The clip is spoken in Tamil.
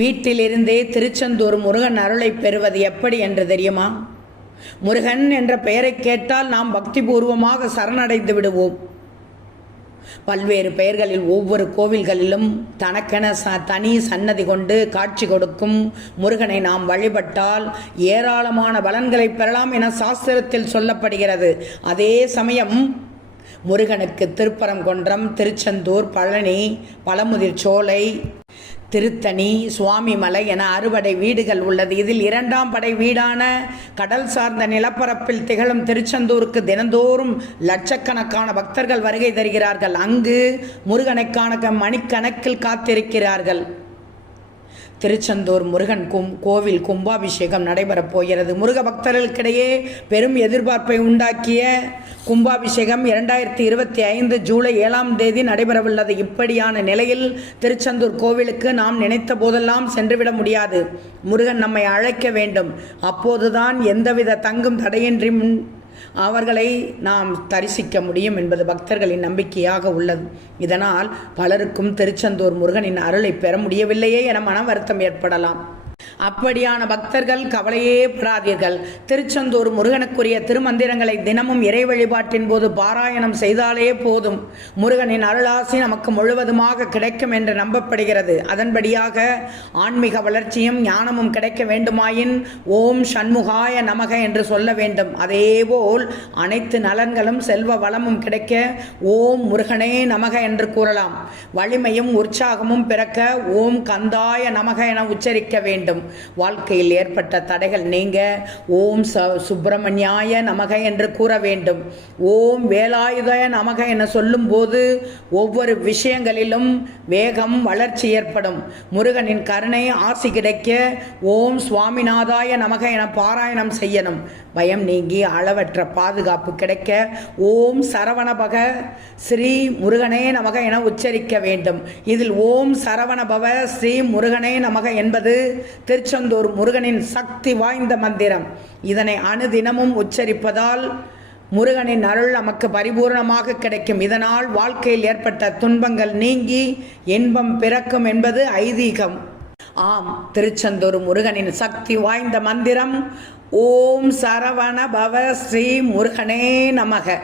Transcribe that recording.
வீட்டிலிருந்தே திருச்செந்தூர் முருகன் அருளை பெறுவது எப்படி என்று தெரியுமா? முருகன் என்ற பெயரை கேட்டால் நாம் பக்திபூர்வமாக சரணடைந்து விடுவோம். பல்வேறு பெயர்களில் ஒவ்வொரு கோவில்களிலும் தனக்கென ச தனி சன்னதி கொண்டு காட்சி கொடுக்கும் முருகனை நாம் வழிபட்டால் ஏராளமான பலன்களை பெறலாம் என சாஸ்திரத்தில் சொல்லப்படுகிறது. அதே சமயம் முருகனுக்கு திருப்பரங்குன்றம் திருச்செந்தூர் பழனி பழமுதிர் சோலை திருத்தணி சுவாமிமலை என அறுபடை வீடுகள் உள்ளது. இதில் இரண்டாம் படை வீடான கடல் சார்ந்த நிலப்பரப்பில் திகழும் திருச்செந்தூருக்கு தினந்தோறும் லட்சக்கணக்கான பக்தர்கள் வருகை தருகிறார்கள். அங்கு முருகனை காண மணிக்கணக்கில் காத்திருக்கிறார்கள். திருச்செந்தூர் முருகன் கும் கோவில் கும்பாபிஷேகம் நடைபெறப் போகிறது. முருக பக்தர்களுக்கிடையே பெரும் எதிர்பார்ப்பை உண்டாக்கிய கும்பாபிஷேகம் இரண்டாயிரத்தி இருபத்தி ஐந்து ஜூலை ஏழாம் தேதி நடைபெறவுள்ளது. இப்படியான நிலையில் திருச்செந்தூர் கோவிலுக்கு நாம் நினைத்த போதெல்லாம் சென்றுவிட முடியாது. முருகன் நம்மை அழைக்க வேண்டும். அப்போதுதான் எந்தவித தங்கும் தடையின்றி முன் அவர்களை நாம் தரிசிக்க முடியும் என்பது பக்தர்களின் நம்பிக்கையாக உள்ளது. இதனால் பலருக்கும் திருச்செந்தூர் முருகனின் அருளை பெற முடியவில்லையே என மன வருத்தம் ஏற்படலாம். அப்படியான பக்தர்கள் கவலையே படாதீர்கள் திருச்செந்தூர் முருகனுக்குரிய திருமந்திரங்களை தினமும் இறை வழிபாட்டின் போது பாராயணம் செய்தாலே போதும். முருகனின் அருளாசி நமக்கு முழுவதுமாக கிடைக்கும் என்று நம்பப்படுகிறது. அதன்படியாக ஆன்மீக வளர்ச்சியும் ஞானமும் கிடைக்க வேண்டுமாயின் ஓம் சண்முகாய நமக என்று சொல்ல வேண்டும். அதேபோல் அனைத்து நலன்களும் செல்வ வளமும் கிடைக்க ஓம் முருகனே நமக என்று கூறலாம். வலிமையும் உற்சாகமும் பிறக்க ஓம் கந்தாய நமக என உச்சரிக்க வேண்டும். வாழ்க்கையில் ஏற்பட்ட தடைகள் நீங்க ஓம் ச சுப்பிரமணியாய நமக என்று கூற வேண்டும். ஓம் வேலாயுதய நமக என சொல்லும்போது ஒவ்வொரு விஷயங்களிலும் வேகம் வளர்ச்சி ஏற்படும். முருகனின் கருணை ஆசி கிடைக்க ஓம் சுவாமிநாதாய நமக என பாராயணம் செய்யணும். பயம் நீங்கி அளவற்ற பாதுகாப்பு கிடைக்க ஓம் சரவணபக ஸ்ரீ முருகனே நமக என உச்சரிக்க வேண்டும். இதில் ஓம் சரவணபவ ஸ்ரீ முருகனே நமக என்பது திருச்செந்தூர் முருகனின் சக்தி வாய்ந்த மந்திரம். இதனை அணுதினமும் உச்சரிப்பதால் முருகனின் அருள் நமக்கு பரிபூர்ணமாக கிடைக்கும். இதனால் வாழ்க்கையில் ஏற்பட்ட துன்பங்கள் நீங்கி இன்பம் பிறக்கும் என்பது ஐதீகம். ஆம் திருச்செந்தூர் முருகனின் சக்தி வாய்ந்த மந்திரம். ஓம் சரவண பவ ஸ்ரீ முருகனே நமக.